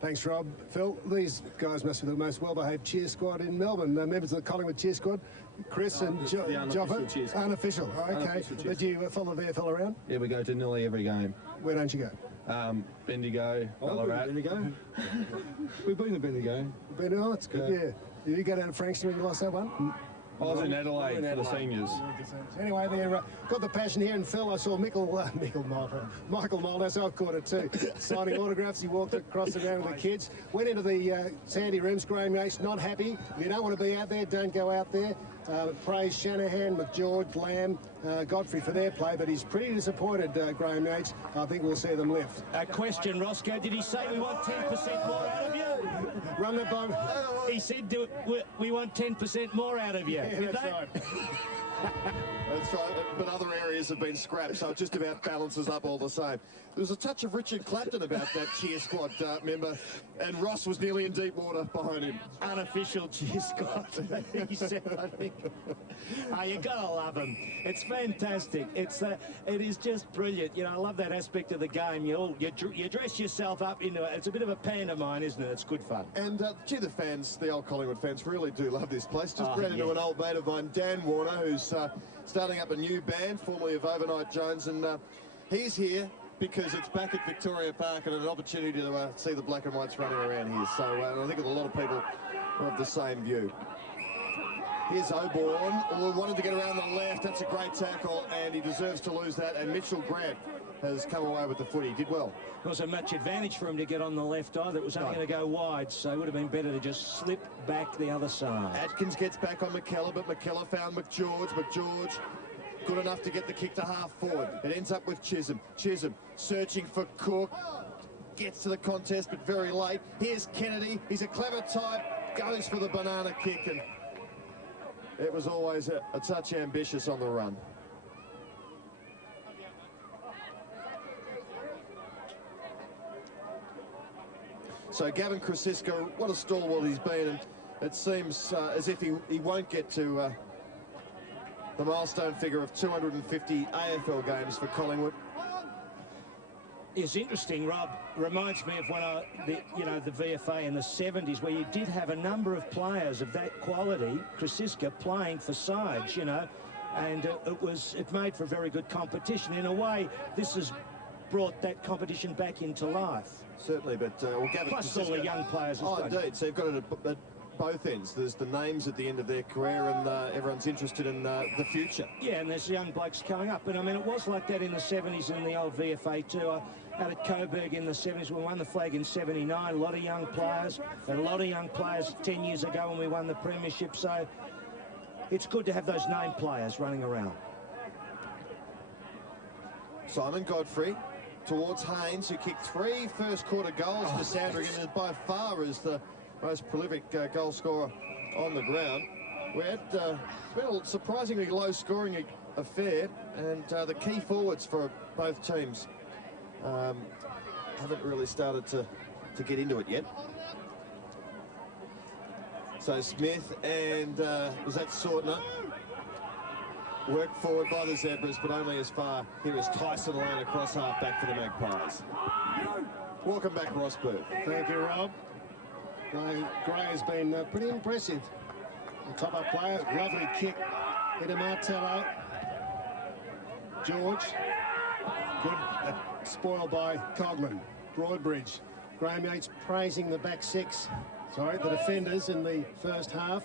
Thanks, Rob. Phil, these guys must be the most well-behaved cheer squad in Melbourne. Members of the Collingwood cheer squad, Chris and Joffa. Unofficial. Okay. Unofficial. But you follow the VFL around? Yeah, we go to nearly every game. Where don't you go? Bendigo, Ballarat. Bendigo. We've been to Bendigo. Oh, that's good, yeah. Did you go down to Frankston when you lost that one? I was in Adelaide for the seniors. Anyway, they're got the passion here, and Phil, I saw Michael Maldas, I caught it too, signing autographs. He walked across the ground with the kids, went into the Sandy rooms. Graham Yates not happy. If you don't want to be out there, don't go out there. Praise Shanahan, McGeorge, Lamb, Godfrey for their play, but he's pretty disappointed, Graham Yates. I think we'll see them lift. A question, Roscoe, did he say we want 10% more out of you? Run that by... He said we want 10% more out of you. Yeah, that's right. That's right, but other areas have been scrapped, so it just about balances up all the same. There was a touch of Richard Clapton about that cheer squad member, and Ross was nearly in deep water behind him. Unofficial cheer squad, he said, I think. Oh, you gotta love him. It's fantastic. It is just brilliant. You know, I love that aspect of the game. You dress yourself up into it. It's a bit of a pantomime, isn't it? It's good fun. And gee, the fans, the old Collingwood fans, really do love this place. Just ran into an old mate of mine, Dan Warner, who's starting up a new band, formerly of Overnight Jones, and he's here because it's back at Victoria Park and an opportunity to see the black and whites running around here. So I think a lot of people have the same view. Here's Oborn, wanted to get around the left. That's a great tackle, and he deserves to lose that. And Mitchell Grant has come away with the footy. He did well. It wasn't much advantage for him to get on the left either. It was only going to go wide, so it would have been better to just slip back the other side. Atkins gets back on McKellar, but McKellar found McGeorge. McGeorge good enough to get the kick to half forward. It ends up with Chisholm. Chisholm searching for Cook. Gets to the contest, but very late. Here's Kennedy. He's a clever type. Goes for the banana kick, and it was always a touch ambitious on the run. So Gavin Krasisko, what a stalwart he's been, and it seems as if he won't get to the milestone figure of 250 AFL games for Collingwood. It's interesting, Rob. Reminds me of when the VFA in the 70s, where you did have a number of players of that quality, Krasiska, playing for sides, you know, and it made for a very good competition. In a way, this has brought that competition back into life. Certainly, but Gavin plus all the young players. Oh, indeed. So you've got it at both ends. There's the names at the end of their career, and everyone's interested in the future. Yeah, and there's young blokes coming up. And I mean, it was like that in the 70s in the old VFA too. Out at Coburg in the 70s, we won the flag in 79. A lot of young players, and a lot of young players 10 years ago when we won the premiership. So it's good to have those name players running around. Simon Godfrey towards Haynes, who kicked 3 first-quarter goals for Sandringham, and by far is the most prolific goal scorer on the ground. It's been a surprisingly low-scoring affair, and the key forwards for both teams haven't really started to get into it yet. So Smith and was that Sortner? Worked forward by the Zebras, but only as far. Here is Tyson Lane across half back for the Magpies. Welcome back, Ross Booth. Thank you, Rob. Gray has been pretty impressive. The top-up player, lovely kick into Martello. George, good, spoiled by Coghlan. Broadbridge. Graham Yates praising the back six. Sorry, the defenders in the first half.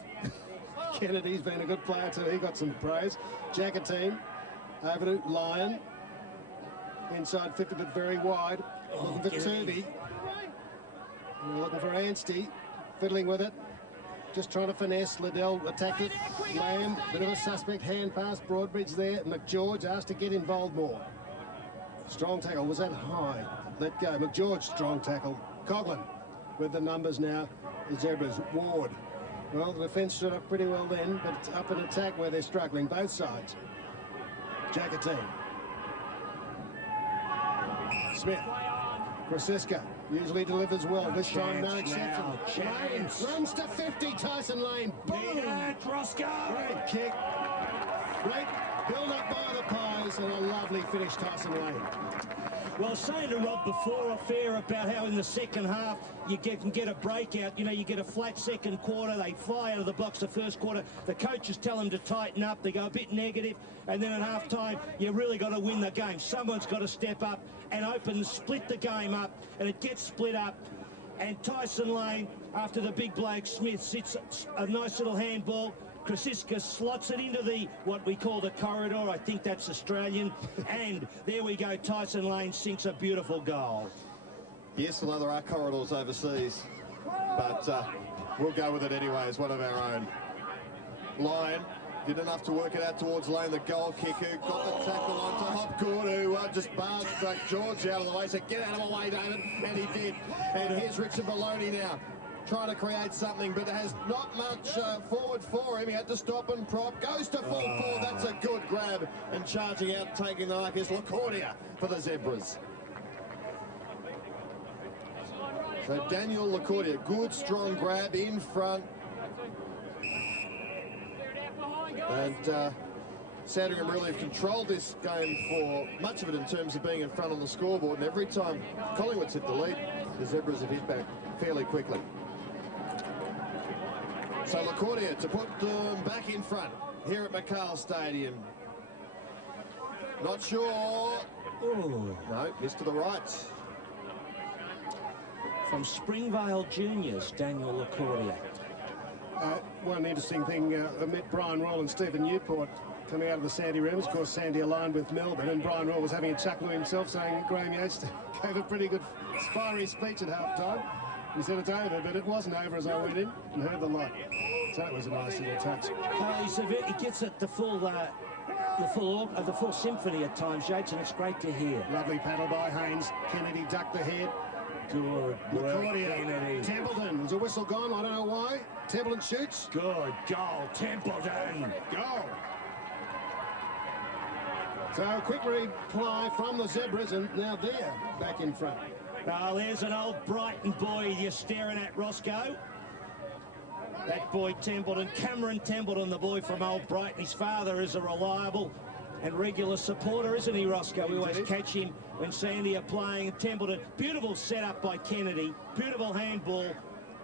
Kennedy's been a good player too. He got some praise. Jackatine over to Lyon. Inside 50, but very wide. Looking for Turby. Looking for Anstey. Fiddling with it. Just trying to finesse. Liddell attacked it. Lamb, bit of a suspect hand pass. Broadbridge there. McGeorge asked to get involved more. Strong tackle. Was that high? Let go. McGeorge, strong tackle. Coghlan with the numbers now. The Zebras. Ward. Well, the defence stood up pretty well then, but it's up in attack where they're struggling, both sides. Jackatine. Smith. Krasiska usually delivers well. This time, no exception. Lane runs to 50. Tyson Lane. Boom! Roscoe! Great kick. Great build-up by the Pies, and a lovely finish, Tyson Lane. Well, I was saying to Rob before off air about how in the second half you can get a breakout. You know, you get a flat second quarter. They fly out of the blocks the first quarter. The coaches tell them to tighten up. They go a bit negative. And then at half-time, you really got to win the game. Someone's got to step up and split the game up. And it gets split up. And Tyson Lane, after the big bloke Smith, sits a nice little handball. Krasiska slots it into what we call the corridor. I think that's Australian. And there we go. Tyson Lane sinks a beautiful goal. Yes, well, there are corridors overseas, but we'll go with it anyway as one of our own. Lyon did enough to work it out towards Lane, the goal kicker. Got the tackle onto Hopgood, who just barged back George out of the way. So get out of the way, David. And he did. And here's Richard Maloney now, trying to create something, but has not much forward for him. He had to stop and prop. Goes to full forward. That's a good grab. And charging out, taking the mark is LaCordia for the Zebras. So Daniel LaCordia, good strong grab in front. And Sandringham really have controlled this game for much of it in terms of being in front on the scoreboard. And every time Collingwood's hit the lead, the Zebras have hit back fairly quickly. So LaCordia to put them back in front here at McCall Stadium. Not sure. Ooh. No, missed to the right. From Springvale Juniors, Daniel LaCordia. One interesting thing, I met Brian Roll and Stephen Newport coming out of the Sandy rooms. Of course, Sandy aligned with Melbourne, and Brian Roll was having a chuckle himself, saying Graham Yates gave a pretty good fiery speech at half-time. He said it's over, but it wasn't over as I went in and heard the lot. So that was a nice little touch. He gets it the full symphony at times, Yates, and it's great to hear. Lovely paddle by Haynes. Kennedy ducked the head. Good work, Kennedy. Templeton. Was a whistle gone? I don't know why. Templeton shoots. Good goal, Templeton. Goal. So a quick reply from the Zebras, and now they're back in front. Oh, there's an old Brighton boy you're staring at, Roscoe. That boy Templeton, Cameron Templeton, the boy from old Brighton. His father is a reliable and regular supporter, isn't he, Roscoe? We always catch him when Sandy are playing. Templeton, beautiful setup by Kennedy. Beautiful handball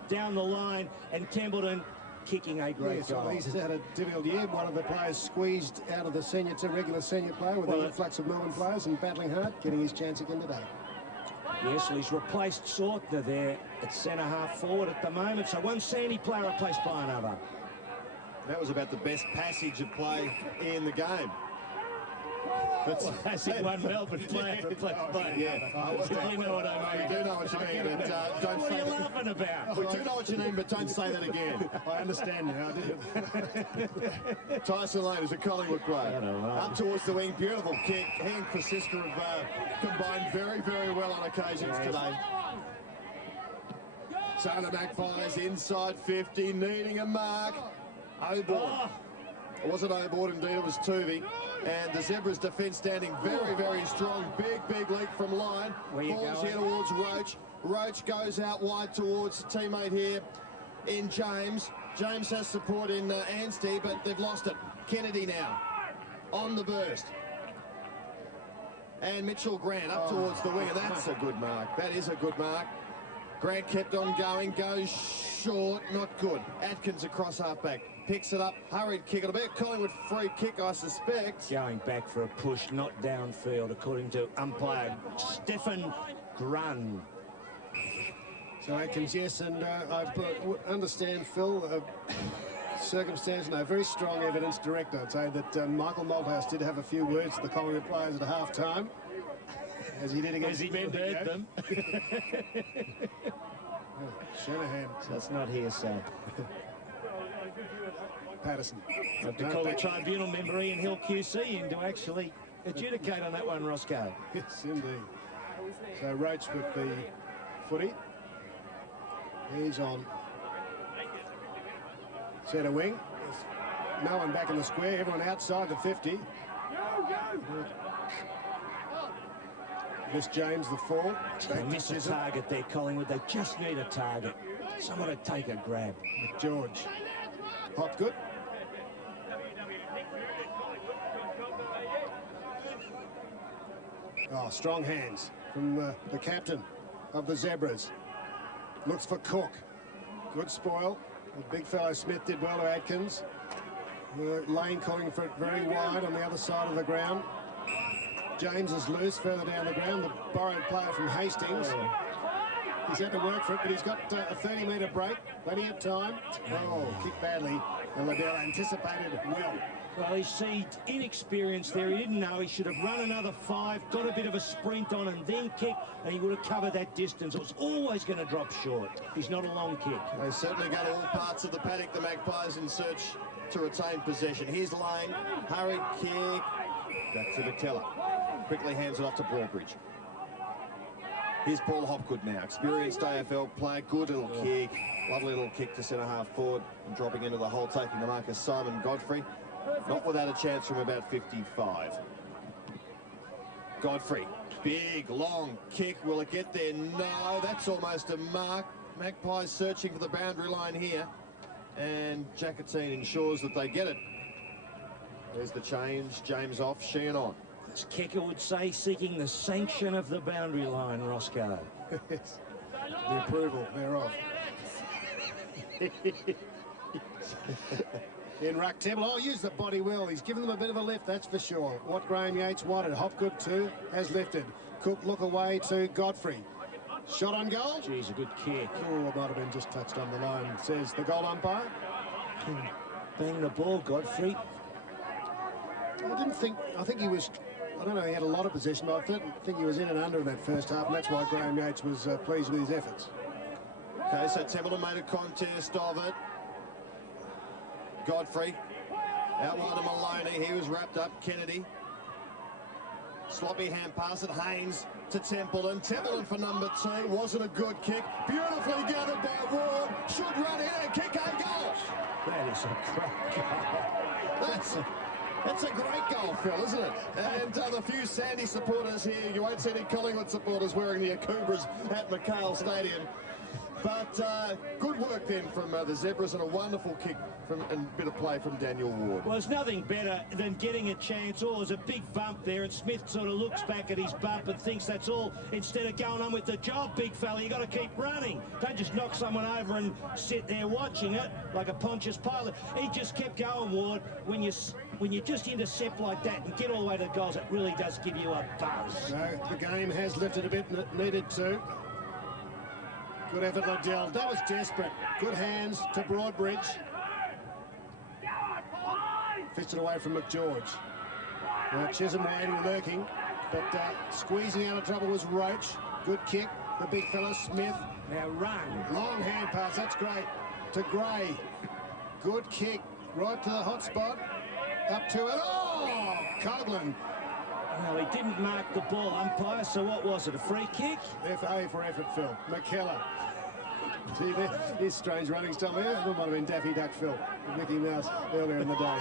down the line, and Templeton kicking a great goal. He's had a difficult year. One of the players squeezed out of the senior to regular senior player with the influx of Melbourne players and battling hard, getting his chance again today. Yes, well, he's replaced Sortner there at centre-half forward at the moment. So one Sandy player replaced by another. That was about the best passage of play in the game. Classic one Melbourne player replaced by. Yeah, you know what I mean. You do know what you mean, but don't What say are you that. laughing about? We do know what you mean, but don't say that again. I understand now, do you? Tyson Lane is a Collingwood player. Up towards the wing, beautiful kick. He and Krasiska have combined very, very well on occasions today. So the Magpies inside 50, needing a mark. O'Bourne. It wasn't O'Bourne, indeed, it was Tuvey. And the Zebras' defence standing very, very strong. Big leap from Lyon. Falls here towards Roach. Roach goes out wide towards the teammate here in James. James has support in Anstey, but they've lost it. Kennedy now on the burst. And Mitchell Grant up towards the wing, and that's a good mark. That is a good mark. Grant kept on going, goes short, not good. Atkins across halfback, picks it up, hurried kick. It'll be a Collingwood free kick, I suspect. Going back for a push, not downfield, according to umpire Stephen Grun. So Atkins, yes, and I understand, Phil, circumstance, no, very strong evidence director. I'd say that Michael Malthouse did have a few words to the Collingwood players at half-time, as he did against As he meant heard them. Shanahan. That's not hearsay. Patterson. I have to call the tribunal member Ian Hill QC in to actually adjudicate on that one, Roscoe. Yes, indeed. So Roach with the footy. He's on centre wing. There's no one back in the square, everyone outside the 50. Miss James, the fall. They miss a target there, Collingwood. They just need a target. Someone to take a grab. George. Hopgood. Oh, strong hands. from the captain of the Zebras. Looks for Cook. Good spoil. The big fellow Smith did well to Atkins. Lane calling for it very wide on the other side of the ground. James is loose further down the ground. The borrowed player from Hastings. He's had to work for it, but he's got a 30-metre break. Plenty of time. Oh, kicked badly. And Liddell anticipated well. Well, he's inexperienced there. He didn't know he should have run another 5, got a bit of a sprint on and then kicked, and he would have covered that distance. It was always going to drop short. He's not a long kick. They certainly go to all parts of the paddock, the Magpies, in search to retain possession. Here's Lane. Hurried kick. Back to McKellar. Quickly hands it off to Broadbridge. Here's Paul Hopgood now. Experienced AFL player. Good little kick. Lovely little kick to centre half forward. And dropping into the hole, taking the mark is Simon Godfrey. Not without a chance from about 55. Godfrey. Big, long kick. Will it get there? No, that's almost a mark. Magpies searching for the boundary line here. And Jackatine ensures that they get it. There's the change. James off, Sheehan on. As kicker would say, seeking the sanction of the boundary line, Roscoe. Yes. The approval thereof. In ruck, Temple. Oh, use the body well. He's given them a bit of a lift, that's for sure. What Graham Yates wanted. Hopgood too has lifted. Cook look away to Godfrey. Shot on goal. Geez, a good kick. Oh, it might have been just touched on the line, says the goal umpire. Bang the ball, Godfrey. I think he was, I don't know, he had a lot of possession, but I think he was in and under in that first half, and that's why Graham Yates was pleased with his efforts. Okay, so Templeton made a contest of it. Godfrey out wide of Maloney. He was wrapped up. Kennedy. Sloppy hand pass at Haynes to Templeton. Templeton for number 2. Wasn't a good kick. Beautifully gathered by Ward. Should run in and kick a goal. That is a great goal. That's a great goal, Phil, isn't it? And the few Sandy supporters here, you won't see any Collingwood supporters wearing the Akubras at McHale Stadium. But good work then from the Zebras, and a wonderful kick and a bit of play from Daniel Ward. Well, there's nothing better than getting a chance. Oh, there's a big bump there, and Smith sort of looks back at his bump and thinks that's all. Instead of going on with the job, big fella, you got to keep running. Don't just knock someone over and sit there watching it like a Pontius Pilate. He just kept going, Ward. When you just intercept like that and get all the way to the goals, it really does give you a buzz. So the game has lifted a bit, and it needed to. Good effort, Liddell. That was desperate. Good hands to Broadbridge. Fished it away from McGeorge. Chisholm waiting, lurking, but squeezing out of trouble was Roach. Good kick. The big fella, Smith. Now run. Long hand pass, that's great. To Gray. Good kick. Right to the hot spot. Up to it. Oh! Coughlin. Well, he didn't mark the ball, umpire, so what was it, a free kick? FA for effort, Phil. McKellar. See, his strange running style there. That might have been Daffy Duck Phil with Mickey Mouse earlier in the day.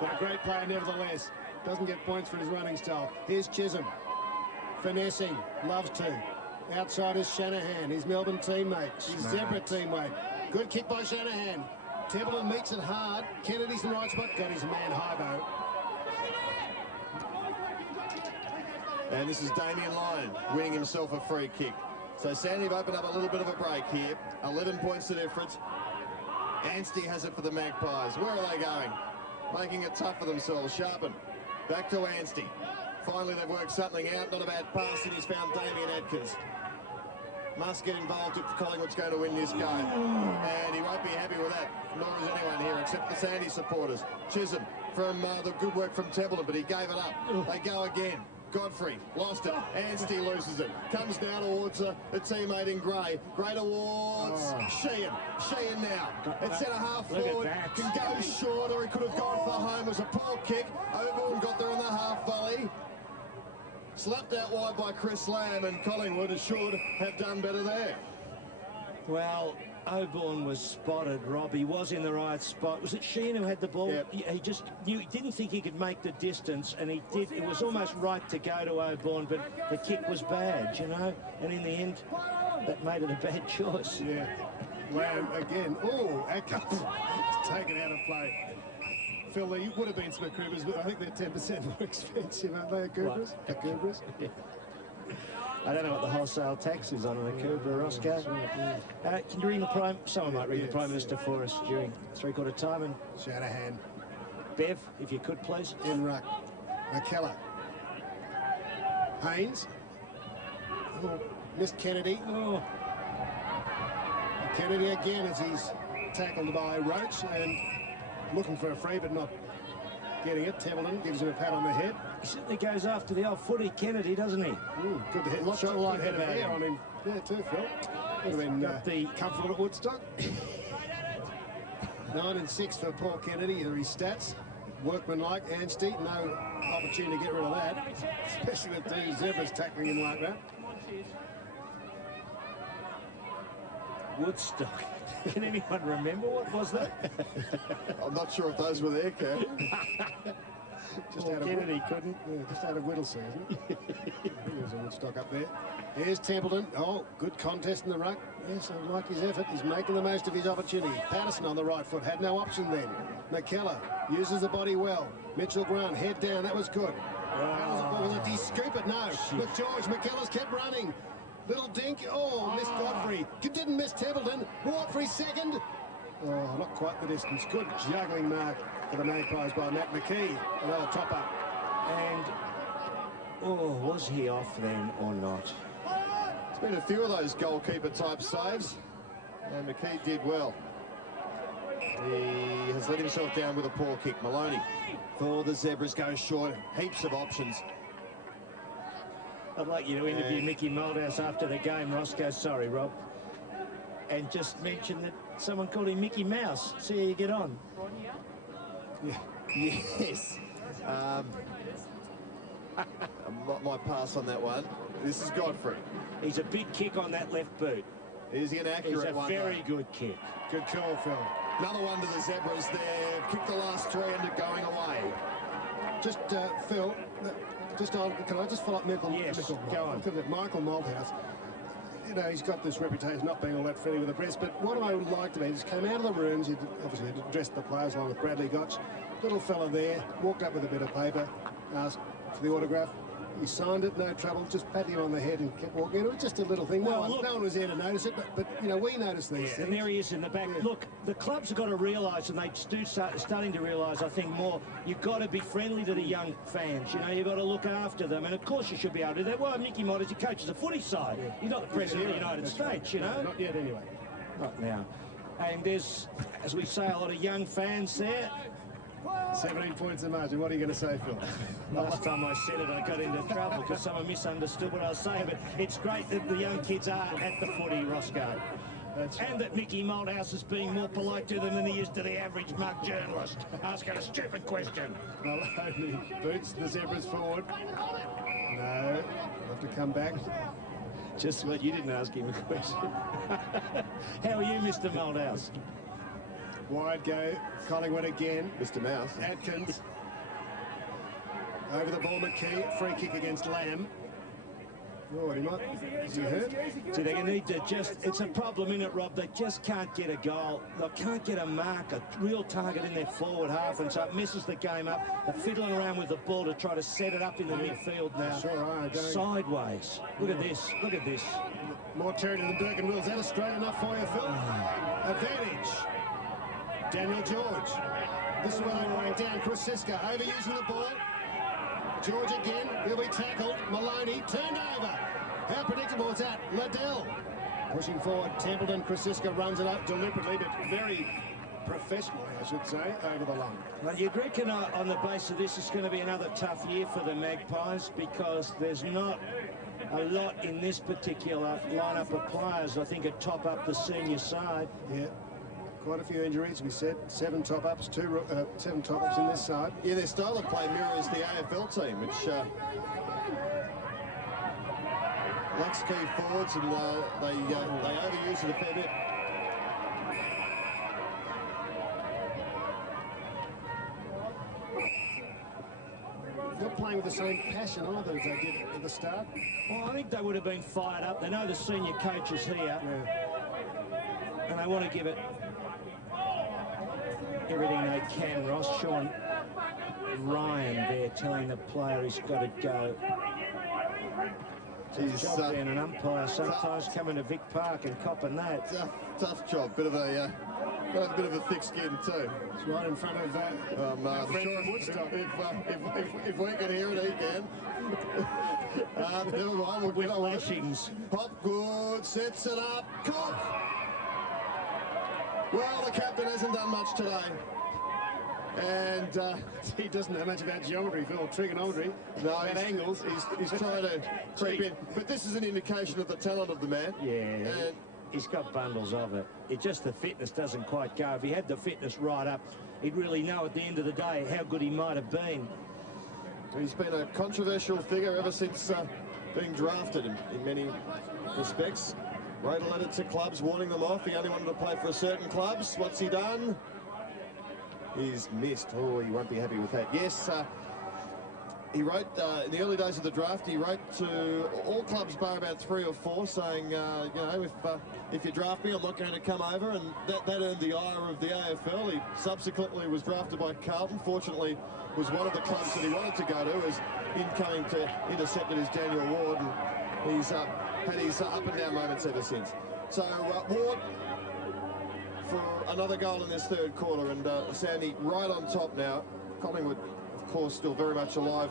But a great player nevertheless. Doesn't get points for his running style. Here's Chisholm. Finessing. Loves to. Outside is Shanahan, his Melbourne teammate. His Zebra teammate. Good kick by Shanahan. Templeton meets it hard. Kennedy's in the right spot. Got his man Hybo. And this is Damien Lyon winning himself a free kick. So Sandy have opened up a little bit of a break here. 11 points to difference. Anstey has it for the Magpies. Where are they going? Making it tough for themselves. Sharpen. Back to Anstey. Finally they've worked something out. Not a bad pass, and he's found Damien Atkins. Must get involved if Collingwood's going to win this game. And he won't be happy with that. Nor is anyone here except the Sandy supporters. Chisholm from the good work from Templeton, but he gave it up. They go again. Godfrey lost it. Anstey loses it. Comes down towards a teammate in Gray. Gray towards Sheehan. Sheehan now. At centre half forward. Can go short, or he could have gone for home. It was a poor kick. Oborne got there on the half volley. Slapped out wide by Chris Lamb, and Collingwood should have done better there. Well, Oborne was spotted, Rob. He was in the right spot. Was it Sheehan who had the ball? Yep. He just knew, he didn't think he could make the distance, and he did. It was almost right to go to Oborne, but the kick was bad, you know, and in the end, that made it a bad choice. Yeah. Lamb again. Oh, Atkins. Taken out of play. Phil, there would have been some Akubras, but I think they're 10% more expensive, aren't they, Akubras? Right. Akubras? Yeah. I don't know what the wholesale tax is on a Cooper, Roscoe. Can you ring the Prime? Someone might ring the Prime Minister for us during three-quarter time. And Shanahan. Bev, if you could, please. In ruck. McKellar. Haynes. Oh, missed Kennedy. Oh. Kennedy again as he's tackled by Roach and looking for a free but not getting it. Templeton gives him a pat on the head. He certainly goes after the old footy, Kennedy, doesn't he? Good to hit. Lots of light head of hair on him. Yeah, too, Phil. Would have been comfortable at Woodstock. 9 and 6 for Paul Kennedy. Are his stats. Workmanlike, Anstey. No opportunity to get rid of that, especially with two Zebras tackling him like that. Woodstock. Can anyone remember what was that? I'm not sure if those were there, Cam. Just out of Kennedy couldn't. Yeah, just out of Whittlesea, isn't it? There's a Woodstock up there. Here's Templeton. Oh, good contest in the ruck. Yes, I like his effort. He's making the most of his opportunity. Patterson on the right foot had no option then. McKellar uses the body well. Mitchell Grant, head down. That was good. Was he scoop it? No. Look, George, McKellar's kept running. Little dink. Oh, missed Godfrey. Didn't miss Templeton. Ward for his second. Oh, not quite the distance. Good juggling mark for the Magpies by Matt McKee. Another top up. And, oh, was he off then or not? There's been a few of those goalkeeper type saves. And McKee did well. He has let himself down with a poor kick. Maloney for the Zebras goes short. Heaps of options. I'd like you to interview Mickey Malthouse after the game, Roscoe. Sorry, Rob. And just mention that someone called him Mickey Mouse. See how you get on. Yeah. Yes. My pass on that one. This is Godfrey. He's a big kick on that left boot. Is he an accurate one? He's a very good kick. Good call, Phil. Another one to the Zebras there. Kicked the last three and it going away. Just, Phil, just on, can I just follow up Michael? Yes, go on. Michael Malthouse, you know, he's got this reputation not being all that friendly with the press, but what I would like to be is came out of the rooms, he obviously addressed the players along with Bradley Gotch, little fella there, walked up with a bit of paper, asked for the autograph. He signed it, no trouble, just patted him on the head and kept walking. It was just a little thing. No one was there to notice it, but you know, we noticed these things. And there he is in the back. Yeah. Look, the clubs have got to realise, and they do starting to realise, I think, more, you've got to be friendly to the young fans. You know, you've got to look after them. And, of course, you should be able to do that. Well, Mickey Motters, he coaches the footy side. Yeah. He's not the President of the United States, you know. Not yet, anyway. Not now. And there's, as we say, a lot of young fans there. 17 points in margin. What are you going to say, Phil? Last time I said it, I got into trouble because someone misunderstood what I was saying. But it's great that the young kids are at the footy, Roscoe. That's right. And that Mickey Malthouse is being more polite to them than he is to the average mug journalist asking a stupid question. Maloney boots the Zebras forward. No, have to come back. Just what, you didn't ask him a question. How are you, Mr. Malthouse? Wide go, Collingwood again. Mr. Mouse. Atkins. Over the ball, McKee. Free kick against Lamb. Oh, he might. Is he hurt? So they need to just, it's a problem, isn't it, Rob? They just can't get a goal. They can't get a mark, a real target in their forward half, and so it messes the game up. They're fiddling around with the ball to try to set it up in the midfield now. Sure are. Sideways. Look at this. Look at this. More territory than Durkin will. Is that a straight enough for you, Phil? Advantage. Daniel George. This is where they break down. Chris Siska overusing the ball. George again. He'll be tackled. Maloney turned over. How predictable is that? Liddell pushing forward. Templeton. Chris Siska runs it up deliberately, but very professionally, I should say, over the line. Well, you reckon on the base of this, it's going to be another tough year for the Magpies because there's not a lot in this particular lineup of players, I think, to top up the senior side. Yeah. Quite a few injuries, we said. 7 top-ups, 7 top-ups in this side. Yeah, their style of play mirrors the AFL team, which lacks key forwards, and they overuse it a fair bit. Not playing with the same passion either as they did at the start. Well, I think they would have been fired up. They know the senior coach is here, and they want to give it everything they can. Ross, Sean Ryan there telling the player he's got to go. He's job being an umpire sometimes, coming to Vic Park and copping that. Tough job. Bit of a thick skin too. It's right in front of if we can hear it, he can. Never mind. With lashings. Hopgood sets it up. Cook. Well, the captain hasn't done much today. And he doesn't know much about geometry, Phil, trigonometry. No, at angles. He's trying to creep in. But this is an indication of the talent of the man. Yeah, and he's got bundles of it. It's just the fitness doesn't quite go. If he had the fitness right up, he'd really know at the end of the day how good he might have been. He's been a controversial figure ever since being drafted in many respects. Wrote a letter to clubs warning them off. He only wanted to play for a certain clubs. What's he done? He's missed. Oh, he won't be happy with that. Yes, he wrote in the early days of the draft. He wrote to all clubs, bar about 3 or 4, saying, you know, if you draft me, I'm not going to come over. And that earned the ire of the AFL. He subsequently was drafted by Carlton. Fortunately, was one of the clubs that he wanted to go to. As incoming to intercepted his Daniel Ward, and he's had his up and down moments ever since. So Ward for another goal in this third quarter, and Sandy right on top now. Collingwood, of course, still very much alive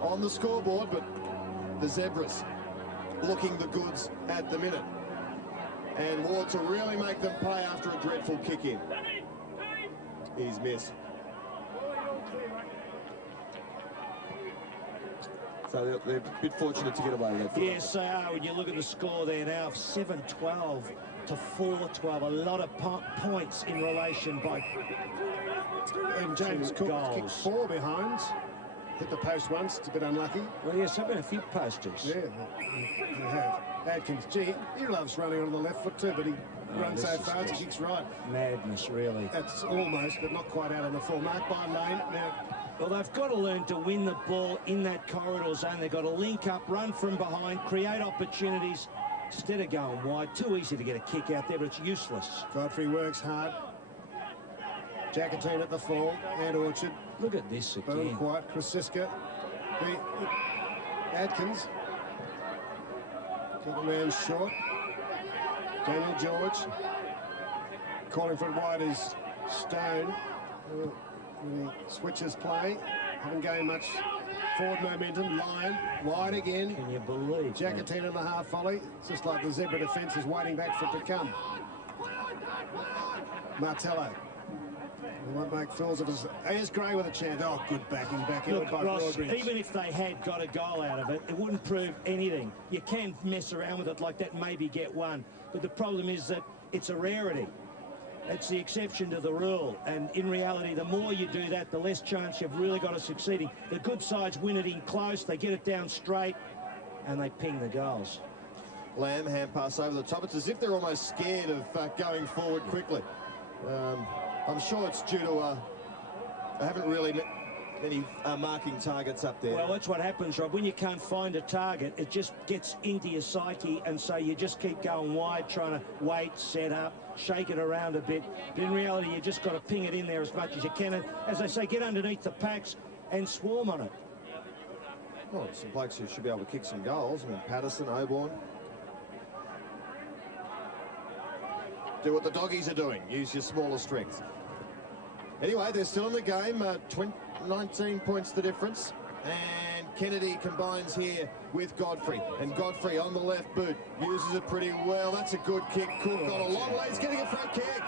on the scoreboard, but the Zebras looking the goods at the minute. And Ward to really make them pay after a dreadful kick in. He's missed. So they're a bit fortunate to get away with that. Yes, they are. When you look at the score there now, 7-12 to 4-12. A lot of points in relation by And James Cook kicked 4 behinds. Hit the post once. It's a bit unlucky. Well, yes, there've been a few posters. Yeah, they have. Adkins, gee, he loves running on the left foot too, but he runs so fast, he kicks right. Madness, really. That's almost, but not quite out on the full mark by Lane. Now, well, they've got to learn to win the ball in that corridor zone. They've got to link up, run from behind, create opportunities instead of going wide. Too easy to get a kick out there, but it's useless. Godfrey works hard. Jackatine at the fall, and Orchard. Look at this again. Bone Quiet, Krasiska. Adkins. Got the man short. Daniel George. Calling for it wide is Stone. When he switches play, haven't gained much forward momentum. Lyon wide again. Can you believe? Jackatine in the half volley. It's just like the Zebra defence is waiting back for it to come. Martello. They won't make fools of us. Here's Gray with a chance. Oh, good backing back. Look, Ross, even if they had got a goal out of it, it wouldn't prove anything. You can mess around with it like that, maybe get one. But the problem is that it's a rarity. It's the exception to the rule. And in reality, the more you do that, the less chance you've really got of succeeding. The good sides win it in close. They get it down straight, and they ping the goals. Lamb, hand pass over the top. It's as if they're almost scared of going forward quickly. I'm sure it's due to they haven't really any marking targets up there. Well, that's what happens, Rob. When you can't find a target, it just gets into your psyche, and so you just keep going wide, trying to wait, set up, shake it around a bit. But in reality, you just got to ping it in there as much as you can. And as I say, get underneath the packs and swarm on it. Well, some blokes who should be able to kick some goals. I mean, Patterson, Oborn. Do what the doggies are doing. Use your smaller strength. Anyway, they're still in the game. 19 points the difference. And Kennedy combines here with Godfrey. And Godfrey on the left boot uses it pretty well. That's a good kick. Cook on a long way. He's getting a free kick.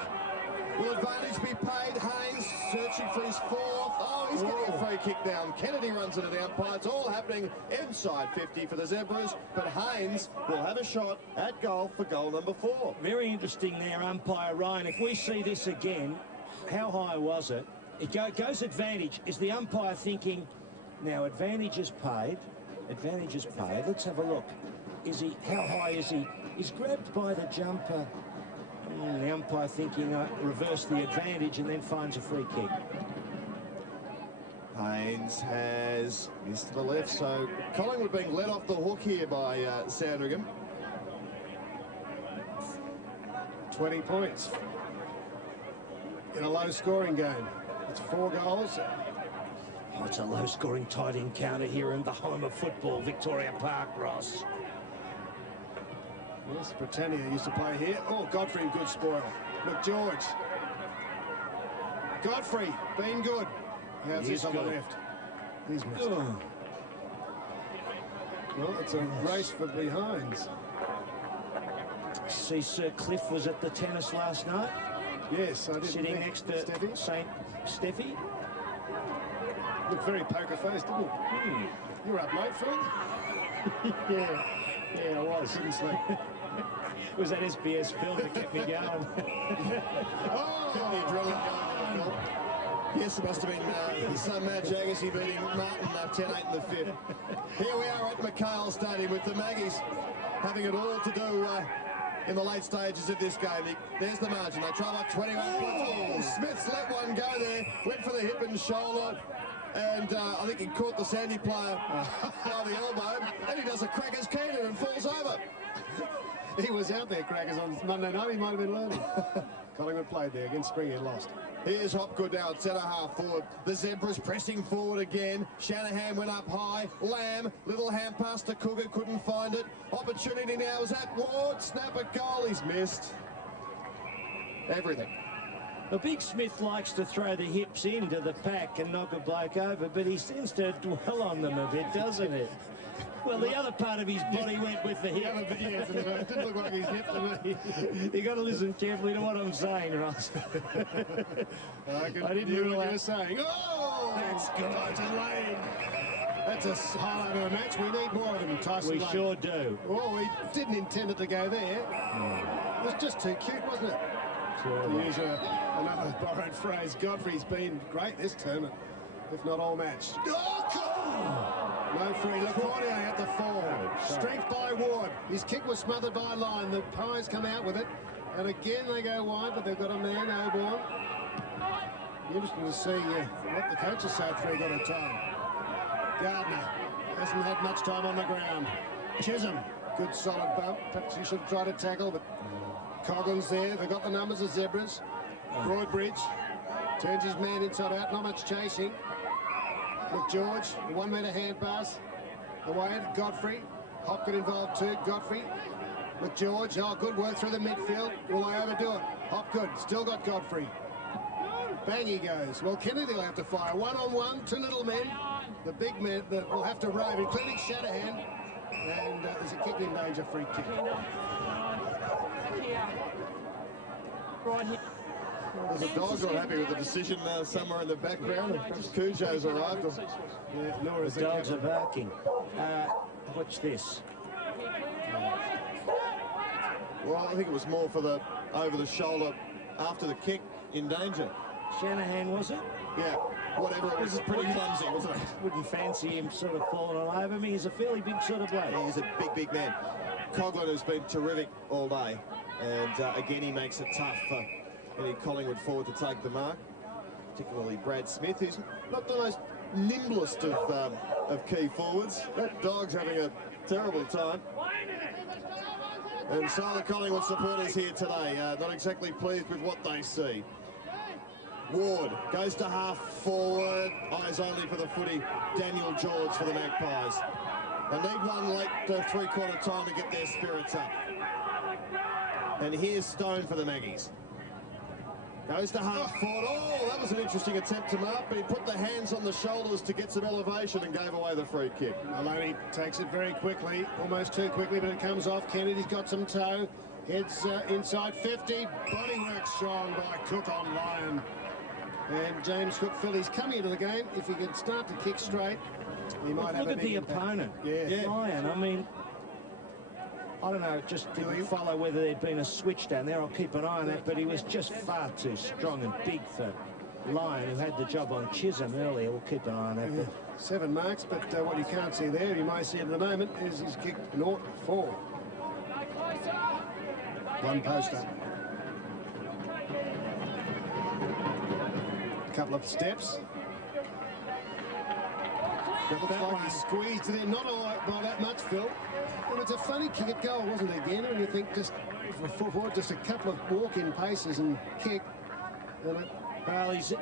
Will advantage be paid? Haynes searching for his 4th. Oh, he's getting a free kick down. Kennedy runs into the umpire. It's all happening inside 50 for the Zebras. But Haynes will have a shot at goal for goal number 4. Very interesting there, umpire Ryan. If we see this again, how high was it? It goes advantage. Is the umpire thinking, now advantage is paid. Advantage is paid. Let's have a look. Is he, how high is he? He's grabbed by the jumper. The umpire thinking reverse the advantage and then finds a free kick. Haynes has missed to the left, so Collingwood being let off the hook here by Sandringham. 20 points in a low-scoring game. It's 4 goals. Oh, it's a low-scoring tight encounter here in the home of football, Victoria Park, Ross. Yes, Britannia used to play here. Oh, Godfrey, good spoil. Look, George. Godfrey, been good. How's He's this on the good. left? He's missed. Well, it's a race for behinds. See, Sir Cliff was at the tennis last night, Yes, I did. sitting next to Steffi. St. Steffi. Looked very poker-faced, didn't he? You were up late, Phil? Yeah, I was. Didn't sleep. It was that SBS film that kept me going. Oh, the adrenaline going. Yes, it must have been some Matt Jaggersy beating Martin 10-8 in the fifth. Here we are at McHale Stadium with the Maggies having it all to do in the late stages of this game. There's the margin. They try by 21 points. Oh, Smith's let one go there. Went for the hip and shoulder. And I think he caught the Sandy player by the elbow. And he does a Crackers Keenan and falls over. He was out there, Crackers, on Monday night. He might have been learning. Collingwood played there against Spring and lost. Here's Hopgood now at centre half forward. The Zebras pressing forward again. Shanahan went up high. Lamb, little hand pass to Cougar, couldn't find it. Opportunity now is at Ward. Snap a goal, he's missed. Everything. The Big Smith likes to throw the hips into the pack and knock a bloke over, but he seems to dwell on them a bit, doesn't it? Well, the other part of his body went with the hip. Yes, it didn't look like his hip to me. You got to listen carefully to what I'm saying, Ross. I didn't hear what you were saying. Oh, that's good. Tyson Lane. That's a highlight of the match. We need more of them, Tyson We Lane. sure do. Oh, he didn't intend it to go there. It was just too cute, wasn't it? To use another borrowed phrase, Godfrey's been great this tournament, if not all match. Oh, goal! No free. LaCordier at the fall. Strength by Ward. His kick was smothered by Line. The Pies come out with it. And again they go wide, but they've got a man, Oborn. Interesting to see what the coaches say 3 got a time. Gardner hasn't had much time on the ground. Chisholm, good solid bump. Perhaps he should try to tackle, but Coughlin's there. They've got the numbers of Zebras. Broadbridge turns his man inside out. Not much chasing. Look, George, the 1 metre hand pass. Away at Godfrey. Hopgood involved too. Godfrey. Look, George. Oh, good work through the midfield. Will they overdo it? Hopgood. Still got Godfrey. Bang he goes. Well, Kennedy will have to fire. 1-on-1. 2 little men. The big men that will have to rove, including Shanahan. And there's a kick in danger. Free kick. Right here. The dogs are happy with the decision somewhere in the background. Perhaps Cujo's arrived. Yeah, nor is The dogs are barking. Watch this. Well, I think it was more for the over the shoulder after the kick in danger. Shanahan, was it? Yeah, whatever it was, pretty clumsy, wasn't it? Wouldn't fancy him sort of falling all over me. He's a fairly big sort of bloke. He's a big man. Coughlin has been terrific all day, and again he makes it tough for any Collingwood forward to take the mark, particularly Brad Smith, who's not the most nimblest of key forwards. That dog's having a terrible time. And so the Collingwood supporters here today, not exactly pleased with what they see. Ward goes to half forward, eyes only for the footy. Daniel George for the Magpies. They need one late 3/4 time to get their spirits up. And here's Stone for the Maggies. Goes to half forward. Oh, that was an interesting attempt to mark, but he put the hands on the shoulders to get some elevation and gave away the free kick. Maloney takes it very quickly, almost too quickly, but it comes off. Kennedy's got some toe. Heads inside 50. Bodywork strong by Cook on Lyon. And James Cook, Phillies coming into the game. If he can start to kick straight, he might have Look a at big the impact. opponent. Yeah. Lyon, I mean, I don't know, just didn't follow whether there'd been a switch down there. I'll keep an eye on that, but he was just far too strong and big for Lyon, who had the job on Chisholm earlier. We'll keep an eye on that. Yeah. 7 marks, but what you can't see there, you might see it at the moment, is he's kicked 0-4. 1 poster. Couple of steps. It looks like he squeezed it in, not all by that much, Phil. It was a funny kick at goal, wasn't it, again? And you think just forward, just a couple of walk-in paces and kick. And Well, he's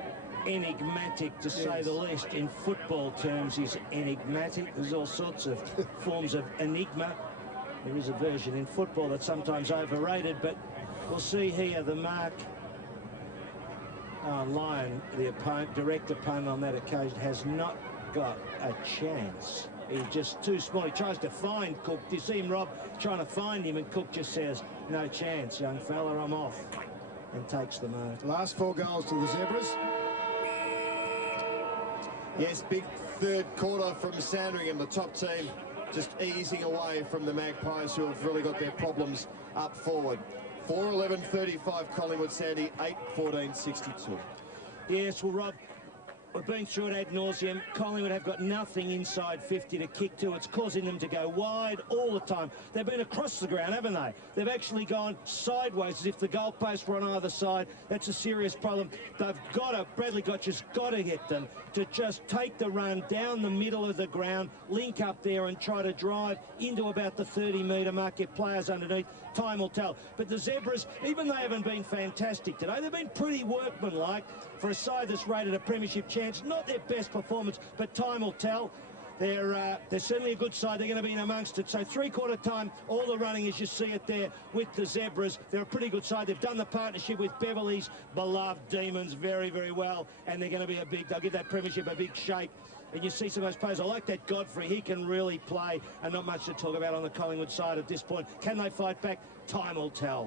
enigmatic, to say the least. In football terms, he's enigmatic. There's all sorts of forms of enigma. There is a version in football that's sometimes overrated, but we'll see here the mark. Lyon, the direct opponent on that occasion, has not got a chance. He's just too small. He tries to find Cook. Do you see him, Rob, trying to find him, and Cook just says, no chance, young fella, I'm off, and takes the mark. Last 4 goals to the Zebras. Yes, big third quarter from Sandringham, the top team, just easing away from the Magpies, who have really got their problems up forward. 4-11-35 Collingwood, Sandy, 8-14-62. Yes, well, Rob, we've been through it ad nauseum. Collingwood have got nothing inside 50 to kick to. It's causing them to go wide all the time. They've been across the ground, haven't they? They've actually gone sideways as if the goalposts were on either side. That's a serious problem. They've got to, Bradley Gotcha's got to get them to just take the run down the middle of the ground, link up there and try to drive into about the 30-metre mark, get players underneath. Time will tell. But the Zebras, even though they haven't been fantastic today, they've been pretty workmanlike for a side that's rated a premiership chance. Not their best performance, but time will tell. They're certainly a good side. They're going to be in amongst it. So three-quarter time, all the running as you see it there with the Zebras. They're a pretty good side. They've done the partnership with Beverley's beloved Demons very, very well. And they're going to be they'll give that premiership a big shake. And you see some of those players. I like that Godfrey. He can really play, and not much to talk about on the Collingwood side at this point. Can they fight back? Time will tell.